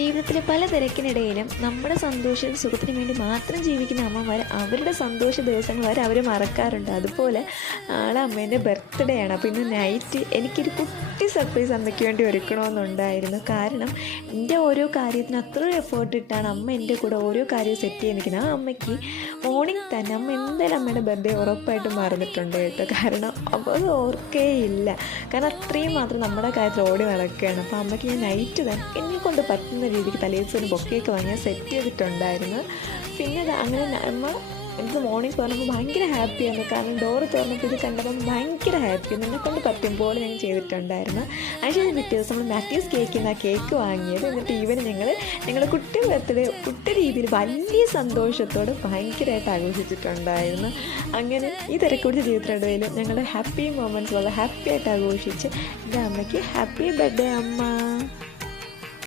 ജീവിതത്തിലെ പല തിരക്കിനിടയിലും നമ്മുടെ സന്തോഷ സുഖത്തിന് വേണ്ടി മാത്രം ജീവിക്കുന്ന അമ്മമാർ അവരുടെ സന്തോഷ ദിവസങ്ങൾ വരെ അവർ മറക്കാറുണ്ട്. അതുപോലെ നാളെ അമ്മേൻ്റെ ബർത്ത്ഡേ ആണ്. അപ്പോൾ ഇന്ന് നൈറ്റ് എനിക്കൊരു കുട്ടി സർപ്രൈസ് അമ്മയ്ക്ക് വേണ്ടി ഒരുക്കണമെന്നുണ്ടായിരുന്നു. കാരണം എൻ്റെ ഓരോ കാര്യത്തിന് അത്രയും എഫേർട്ട് ഇട്ടാണ് അമ്മ എൻ്റെ കൂടെ ഓരോ കാര്യവും സെറ്റ് ചെയ്ത് നിൽക്കുന്നത്. ആ അമ്മയ്ക്ക് മോർണിംഗ് തന്നെ അമ്മ എന്തായാലും അമ്മയുടെ ബർത്ത്ഡേ ഉറപ്പായിട്ടും മറന്നിട്ടുണ്ട് കേട്ടോ. കാരണം അപ്പോൾ അത് ഓർക്കേ ഇല്ല. കാരണം അത്രയും മാത്രം നമ്മുടെ കാര്യത്തിൽ ഓടി നടക്കുകയാണ്. അപ്പോൾ അമ്മയ്ക്ക് ഞാൻ നൈറ്റ് തന്നെ എന്നെ കൊണ്ട് പറ്റുന്ന രീതിക്ക് തലേദിവസം ബൊക്കെയൊക്കെ വാങ്ങി സെറ്റ് ചെയ്തിട്ടുണ്ടായിരുന്നു. പിന്നെ അങ്ങനെ അമ്മ എനിക്ക് മോർണിംഗ് പറഞ്ഞപ്പോൾ ഭയങ്കര ഹാപ്പിയാണ്. കാരണം ഡോറ് തുറന്നപ്പോൾ ഇത് കണ്ടപ്പോൾ ഭയങ്കര ഹാപ്പിയാണ്. എന്നെ കൊണ്ട് പറ്റുമ്പോൾ ഞാൻ ചെയ്തിട്ടുണ്ടായിരുന്നു. അതിനുശേഷം പിറ്റേ ദിവസം നമ്മൾ മാത്യൂസ് കേക്കിൽ നിന്ന് ആ കേക്ക് വാങ്ങിയത്. എന്നിട്ട് ഈവൻ ഞങ്ങൾ കുട്ടി ബർത്ത്ഡേ കുട്ടി രീതിയിൽ വലിയ സന്തോഷത്തോടെ ഭയങ്കരമായിട്ട് ആഘോഷിച്ചിട്ടുണ്ടായിരുന്നു. അങ്ങനെ ഈ തിരക്കുപിടിച്ച ജീവിതത്തിനിടയിലും ഞങ്ങളുടെ ഹാപ്പി മൊമെൻറ്റ്സ് വളരെ ഹാപ്പി ആയിട്ട് ആഘോഷിച്ച് എൻ്റെ അമ്മയ്ക്ക് ഹാപ്പി ബർത്ത്ഡേ അമ്മ.